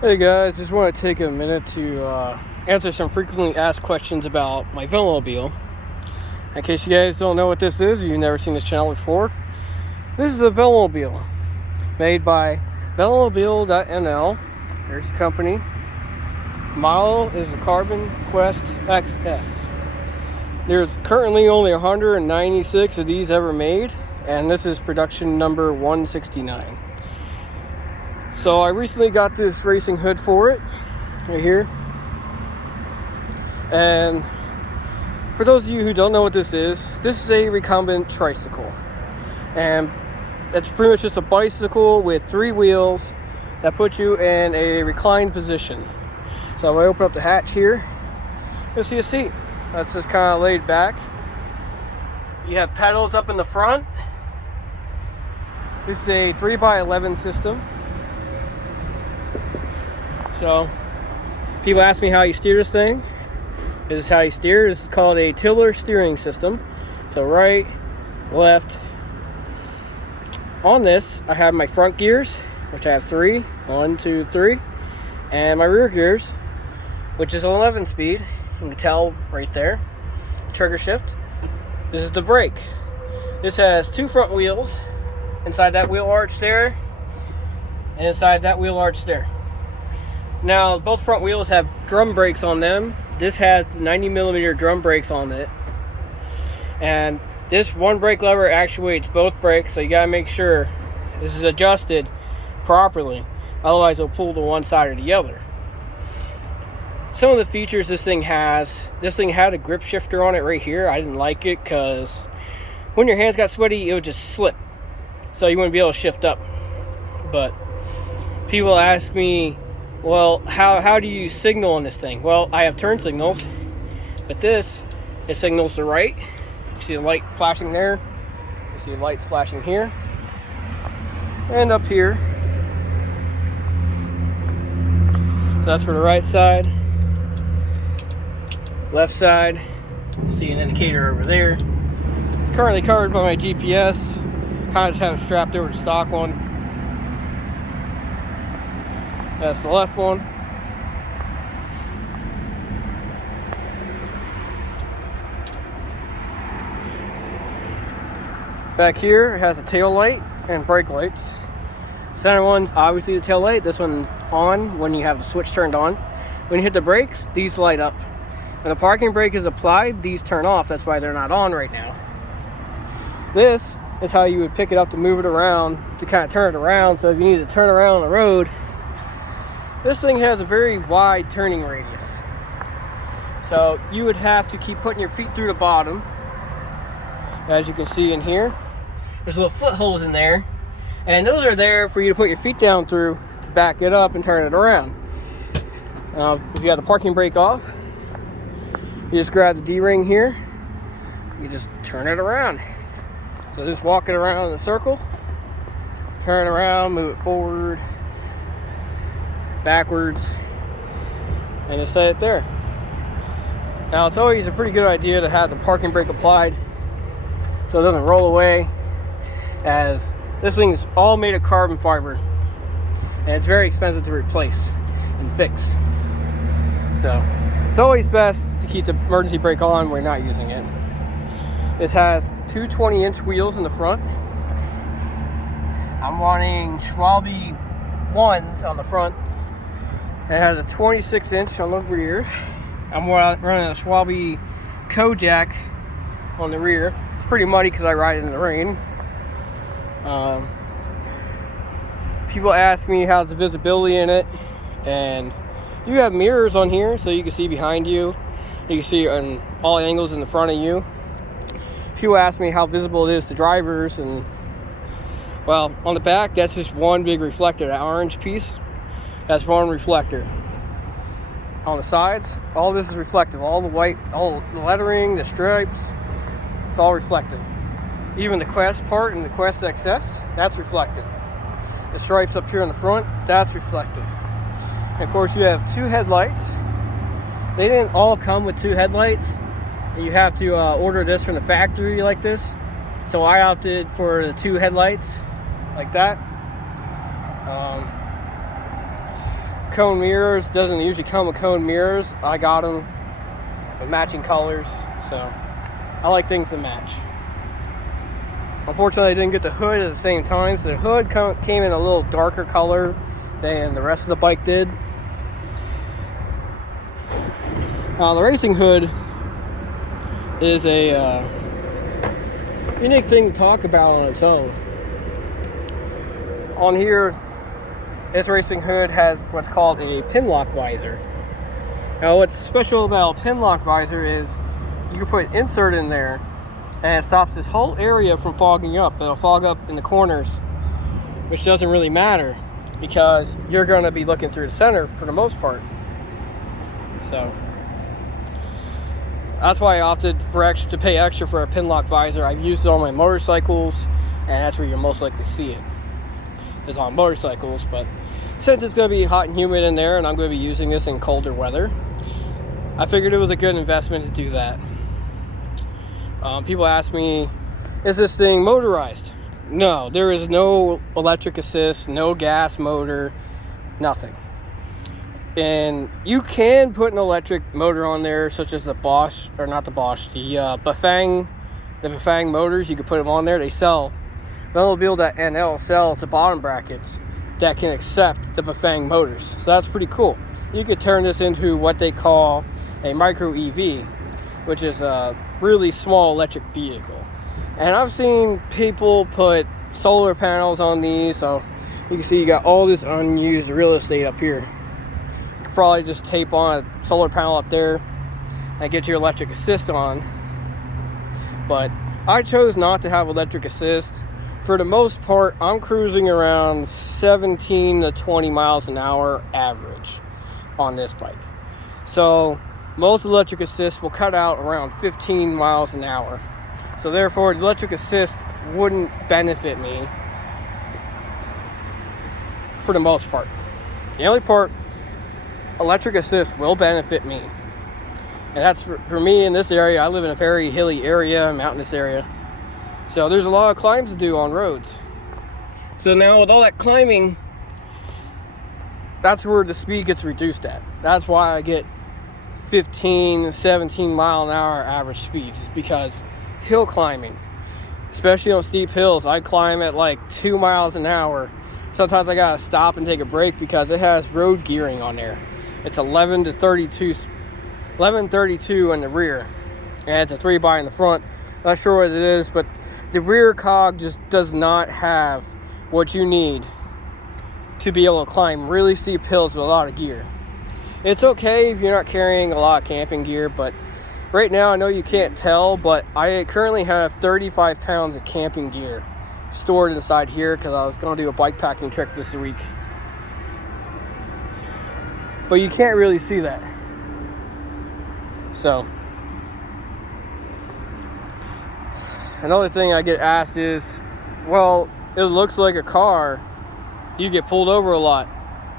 Hey guys, just want to take a minute to answer some frequently asked questions about my Velomobile. In case you guys don't know what this is, or you've never seen this channel before, this is a Velomobile made by Velomobile.nl. There's the company. Model is a Carbon Quest XS. There's currently only 196 of these ever made, and this is production number 169. So I recently got this racing hood for it, right here. And for those of you who don't know what this is a recumbent tricycle. And it's pretty much just a bicycle with 3 wheels that put you in a reclined position. So if I open up the hatch here, you'll see a seat that's just kind of laid back. You have pedals up in the front. This is a 3x11 system. So people ask me how you steer this thing. This is how you steer. This is called a tiller steering system. So right, left. On this, I have my front gears, which I have 3, 1, 2, 3, and my rear gears, which is 11 speed. You can tell right there. Trigger shift. This is the brake. This has 2 front wheels. Inside that wheel arch there, and inside that wheel arch there. Now, both front wheels have drum brakes on them. This has 90mm drum brakes on it. And this one brake lever actuates both brakes, so you gotta make sure this is adjusted properly. Otherwise, it'll pull to one side or the other. Some of the features this thing had a grip shifter on it right here. I didn't like it because when your hands got sweaty, it would just slip. So you wouldn't be able to shift up. But people ask me, well, how do you signal on this thing? Well, I have turn signals, but this, it signals to right. You see the light flashing there. You see the lights flashing here. And up here. So that's for the right side. Left side, you see an indicator over there. It's currently covered by my GPS. Kind of just have it strapped over the stock one. That's the left one. Back here it has a tail light and brake lights. Center one's obviously the tail light. This one's on when you have the switch turned on. When you hit the brakes, these light up. When the parking brake is applied, these turn off. That's why they're not on right now. This is how you would pick it up to move it around, to kind of turn it around. So if you need to turn around on the road, this thing has a very wide turning radius. So you would have to keep putting your feet through the bottom. As you can see in here, there's little footholes in there. And those are there for you to put your feet down through to back it up and turn it around. If you have the parking brake off, you just grab the D-ring here. You just turn it around. So just walk it around in a circle, turn it around, move it forward, backwards, and just set it there. Now it's always a pretty good idea to have the parking brake applied so it doesn't roll away, as this thing's all made of carbon fiber and it's very expensive to replace and fix. So it's always best to keep the emergency brake on when you're not using it. This has 2 20-inch wheels in the front. I'm running Schwalbe 1s on the front. It has a 26-inch on the rear. I'm running a Schwalbe Kojak on the rear. It's pretty muddy because I ride in the rain. People ask me how's the visibility in it, and you have mirrors on here so you can see behind you. You can see on all angles in the front of you. People ask me how visible it is to drivers, and well, on the back, that's just one big reflector. That orange piece, that's one reflector. On the sides, all this is reflective. All the white, all the lettering, the stripes, it's all reflective. Even the Quest part and the Quest XS, that's reflective. The stripes up here in the front, that's reflective. And of course, you have 2 headlights. They didn't all come with 2 headlights. You have to order this from the factory like this. So I opted for the 2 headlights like that. cone mirrors. Doesn't usually come with cone mirrors. I got them with matching colors, so I like things that match. Unfortunately, I didn't get the hood at the same time, so the hood came in a little darker color than the rest of the bike did. The racing hood is a unique thing to talk about on its own. On here, this racing hood has what's called a pin lock visor. Now, what's special about a pin lock visor is you can put an insert in there and it stops this whole area from fogging up. It'll fog up in the corners, which doesn't really matter because you're going to be looking through the center for the most part. So that's why I opted to pay extra for a pin lock visor. I've used it on my motorcycles, and that's where you'll most likely see it, is on motorcycles. But since it's going to be hot and humid in there and I'm going to be using this in colder weather, I figured it was a good investment to do that. People ask me, is this thing motorized? No, there is no electric assist, no gas motor, nothing. And you can put an electric motor on there, such as the Bafang motors. You can put them on there. They sell. Velomobile.nl sells the bottom brackets that can accept the Bafang motors. So that's pretty cool. You could turn this into what they call a micro EV, which is a really small electric vehicle. And I've seen people put solar panels on these, so you can see you got all this unused real estate up here. You could probably just tape on a solar panel up there and get your electric assist on. But I chose not to have electric assist. For the most part, I'm cruising around 17 to 20 miles an hour average on this bike. So most electric assist will cut out around 15 miles an hour. So therefore, the electric assist wouldn't benefit me for the most part. The only part electric assist will benefit me, and that's for me in this area. I live in a very hilly area, mountainous area. So there's a lot of climbs to do on roads. So now with all that climbing, that's where the speed gets reduced at. That's why I get 15, 17 mile an hour average speeds, is because hill climbing, especially on steep hills, I climb at like 2 miles an hour. Sometimes I gotta stop and take a break because it has road gearing on there. It's 1132 in the rear, and it's a 3x in the front. Not sure what it is, but the rear cog just does not have what you need to be able to climb really steep hills with a lot of gear. It's okay if you're not carrying a lot of camping gear, but right now I know you can't tell, but I currently have 35 pounds of camping gear stored inside here because I was going to do a bike packing trip this week. But you can't really see that. So another thing I get asked is, well, it looks like a car. You get pulled over a lot.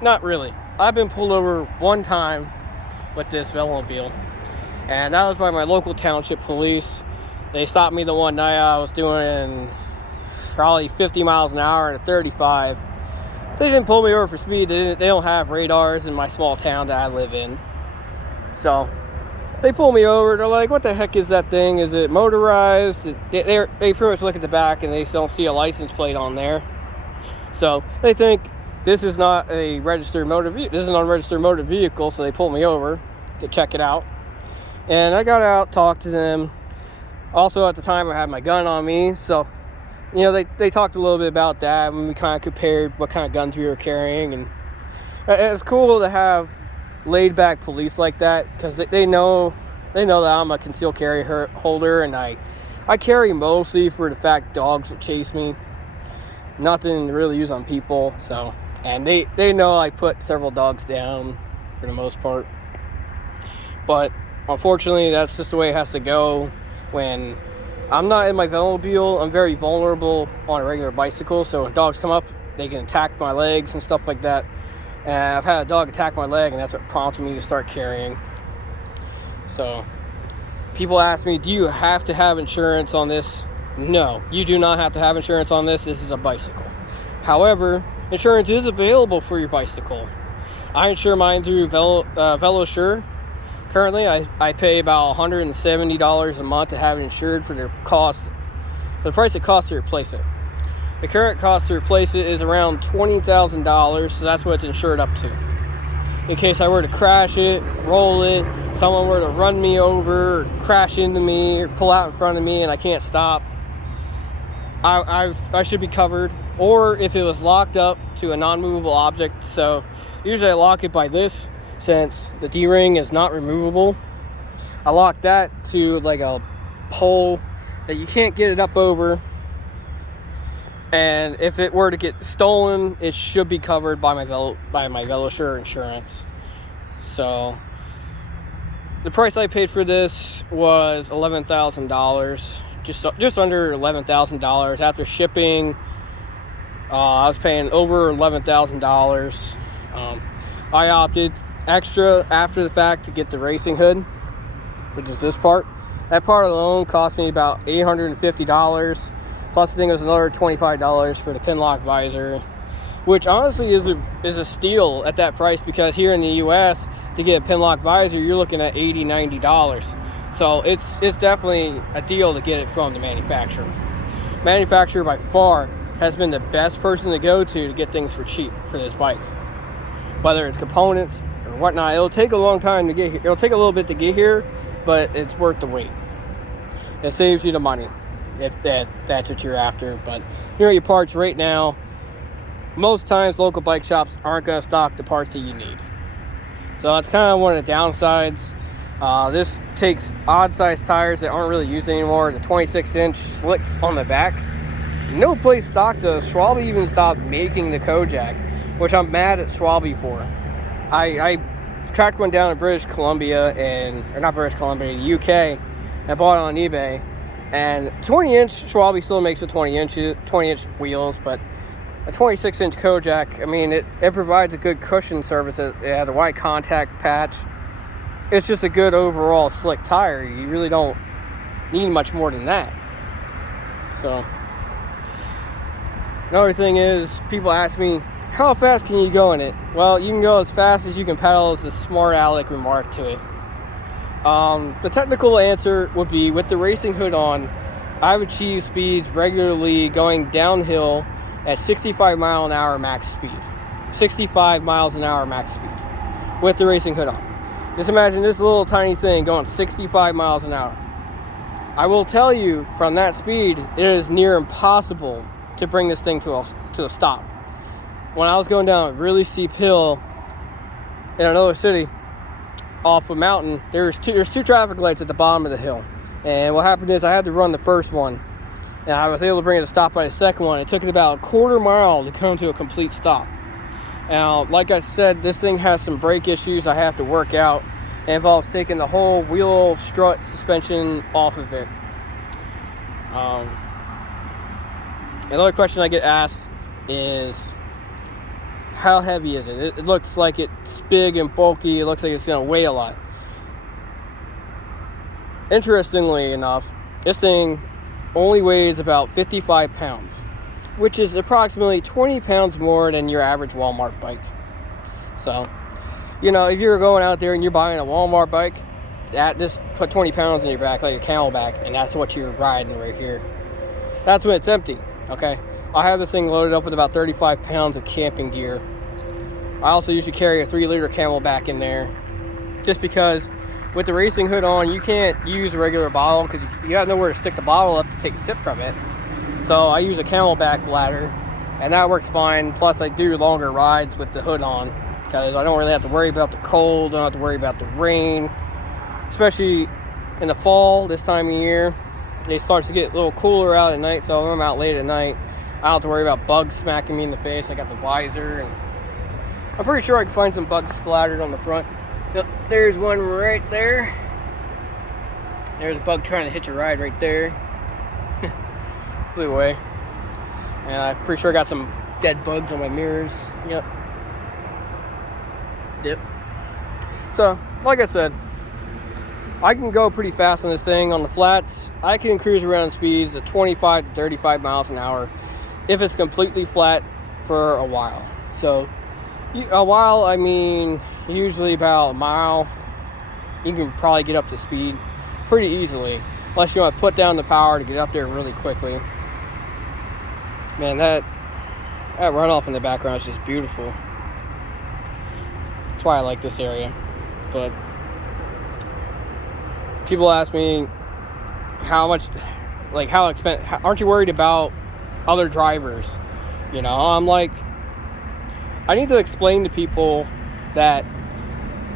Not really. I've been pulled over one time with this Velomobile, and that was by my local township police. They stopped me the one night. I was doing probably 50 miles an hour at 35. They didn't pull me over for speed. They don't have radars in my small town that I live in. So they pull me over. They're like, what the heck is that thing? Is it motorized? They pretty much look at the back and they don't see a license plate on there. So they think this is not a registered motor vehicle. This is an unregistered motor vehicle, so they pulled me over to check it out. And I got out, talked to them. Also, at the time, I had my gun on me, so you know they talked a little bit about that, and we kind of compared what kind of guns we were carrying. And it's cool to have laid-back police like that because they know that I'm a concealed carry holder, and I carry mostly for the fact dogs would chase me. Nothing to really use on people, so. And they know I put several dogs down for the most part. But unfortunately, that's just the way it has to go. When I'm not in my Velomobile, I'm very vulnerable on a regular bicycle. So when dogs come up, they can attack my legs and stuff like that. And I've had a dog attack my leg, and that's what prompted me to start carrying. So people ask me, do you have to have insurance on this? No, you do not have to have insurance on this. This is a bicycle. However, insurance is available for your bicycle. I insure mine through Velosure. Currently, I pay about $170 a month to have it insured for the price it costs to replace it. The current cost to replace it is around $20,000, so that's what it's insured up to. In case I were to crash it, roll it, someone were to run me over, or crash into me, or pull out in front of me and I can't stop, I should be covered. Or if it was locked up to a non-movable object, so usually I lock it by this, since the D-ring is not removable. I lock that to like a pole that you can't get it up over. And if it were to get stolen, it should be covered by my Velosure insurance. So the price I paid for this was $11,000, just under $11,000 after shipping. I was paying over $11,000. I opted extra after the fact to get the racing hood, which is this part. That part alone cost me about $850. Plus, I think it was another $25 for the Pinlock visor, which honestly is a steal at that price, because here in the U.S. to get a Pinlock visor, you're looking at $80, $90. So it's definitely a deal to get it from the manufacturer. Manufacturer by far has been the best person to go to get things for cheap for this bike. Whether it's components or whatnot, it'll take a long time to get here. It'll take a little bit to get here, but it's worth the wait. It saves you the money if that's what you're after. But here are your parts right now. Most times local bike shops aren't going to stock the parts that you need, so that's kind of one of the downsides. This takes odd sized tires that aren't really used anymore. The 26-inch slicks on the back, no place stocks those. Schwalbe even stopped making the Kojak, which I'm mad at Schwalbe for. I tracked one down in British Columbia, or not British Columbia, the UK. I bought it on eBay. And 20-inch Schwalbe still makes the 20-inch wheels, but a 26-inch Kojak, I mean, it provides a good cushion surface. It had a white contact patch. It's just a good overall slick tire. You really don't need much more than that. So, another thing is, people ask me, how fast can you go in it? Well, you can go as fast as you can pedal, is the smart aleck remark to it. The technical answer would be, with the racing hood on, I've achieved speeds regularly going downhill at 65 mile an hour max speed. 65 miles an hour max speed with the racing hood on. Just imagine this little tiny thing going 65 miles an hour. I will tell you, from that speed, it is near impossible to bring this thing to a stop. When I was going down a really steep hill in another city, off a mountain, there's two traffic lights at the bottom of the hill, and what happened is I had to run the first one, and I was able to bring it to stop by the second one. It took it about a quarter mile to come to a complete stop. Now, like I said, this thing has some brake issues I have to work out. It involves taking the whole wheel strut suspension off of it. Another question I get asked is, how heavy is it? It looks like it's big and bulky. It looks like it's going to weigh a lot. Interestingly enough, this thing only weighs about 55 pounds, which is approximately 20 pounds more than your average Walmart bike. So, if you're going out there and you're buying a Walmart bike, just put 20 pounds on your back, like a camelback, and that's what you're riding right here. That's when it's empty, okay? I have this thing loaded up with about 35 pounds of camping gear. I also usually carry a 3-liter camelback in there, just because with the racing hood on, you can't use a regular bottle because you got nowhere to stick the bottle up to take a sip from it. So I use a camelback bladder, and that works fine. Plus, I do longer rides with the hood on because I don't really have to worry about the cold, I don't have to worry about the rain, especially in the fall this time of year. It starts to get a little cooler out at night, so when I'm out late at night, I don't have to worry about bugs smacking me in the face. I got the visor, and I'm pretty sure I can find some bugs splattered on the front. Yep, there's one right there. There's a bug trying to hitch a ride right there. Flew away. And I'm pretty sure I got some dead bugs on my mirrors. Yep. So, like I said, I can go pretty fast on this thing. On the flats, I can cruise around speeds at 25 to 35 miles an hour if it's completely flat for a while. So A while, I mean, usually about a mile. You can probably get up to speed pretty easily, unless you want to put down the power to get up there really quickly. Man, that runoff in the background is just beautiful. That's why I like this area. But people ask me how much, like how expensive, aren't you worried about other drivers? You know, I'm like, I need to explain to people that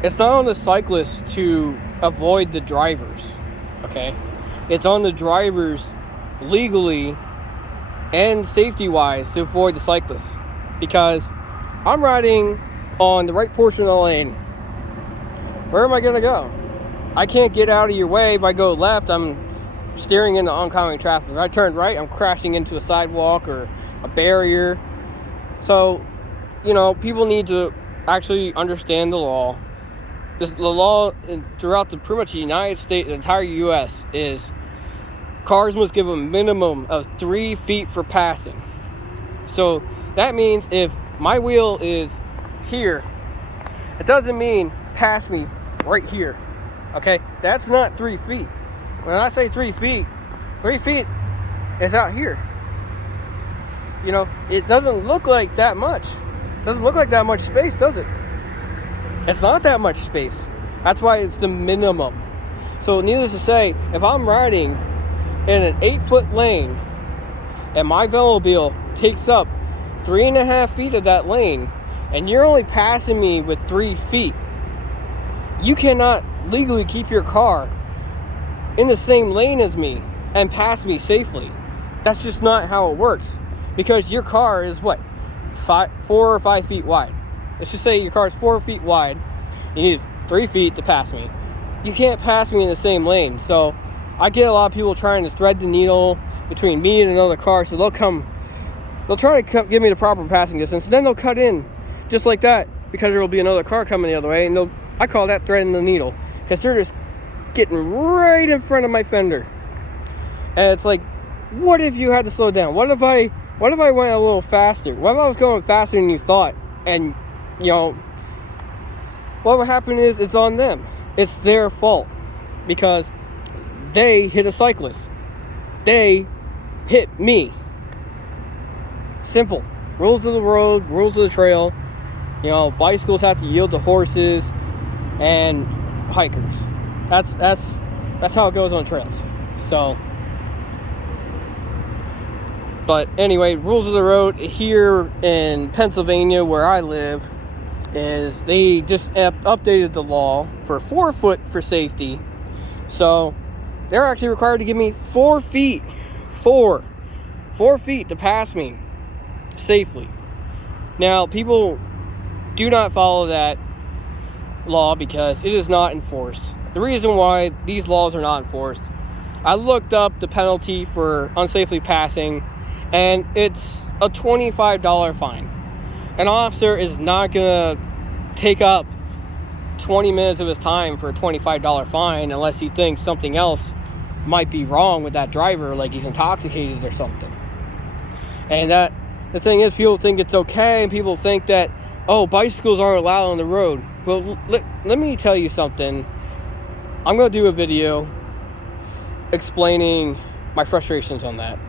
it's not on the cyclists to avoid the drivers, okay? It's on the drivers legally and safety-wise to avoid the cyclists, because I'm riding on the right portion of the lane. Where am I gonna go? I can't get out of your way. If I go left, I'm steering into oncoming traffic. If I turn right, I'm crashing into a sidewalk or a barrier. So, you know, people need to actually understand the law. The law throughout pretty much the United States, the entire U.S., is cars must give a minimum of 3 feet for passing. So that means if my wheel is here, it doesn't mean pass me right here. Okay, that's not 3 feet. When I say 3 feet, 3 feet is out here. You know, it doesn't look like that much. It doesn't look like that much space, does it? It's not that much space. That's why it's the minimum. So needless to say, if I'm riding in an 8-foot lane and my Velomobile takes up 3.5 feet of that lane, and you're only passing me with 3 feet, you cannot legally keep your car in the same lane as me and pass me safely. That's just not how it works, because your car is what, 4 or 5 feet wide. Let's just say your car is 4 feet wide. You need 3 feet to pass me. You can't pass me in the same lane. So I get a lot of people trying to thread the needle between me and another car. So they'll try to give me the proper passing distance, and then they'll cut in just like that, because there will be another car coming the other way, and I call that threading the needle, because they're just getting right in front of my fender. And it's like, what if you had to slow down? What if I went a little faster? What if I was going faster than you thought? And you know, what would happen is it's on them. It's their fault, because they hit a cyclist. They hit me. Simple. Rules of the road, rules of the trail. You know, bicycles have to yield to horses and hikers. That's how it goes on trails. So, but anyway, rules of the road here in Pennsylvania, where I live, is they just updated the law for 4 foot for safety. So they're actually required to give me 4 feet. 4 feet to pass me safely. Now, people do not follow that law because it is not enforced. The reason why these laws are not enforced, I looked up the penalty for unsafely passing, and it's a $25 fine. An officer is not gonna take up 20 minutes of his time for a $25 fine unless he thinks something else might be wrong with that driver, like he's intoxicated or something. And the thing is, people think it's okay, and people think that, oh, bicycles aren't allowed on the road. Well, let me tell you something. I'm going to do a video explaining my frustrations on that.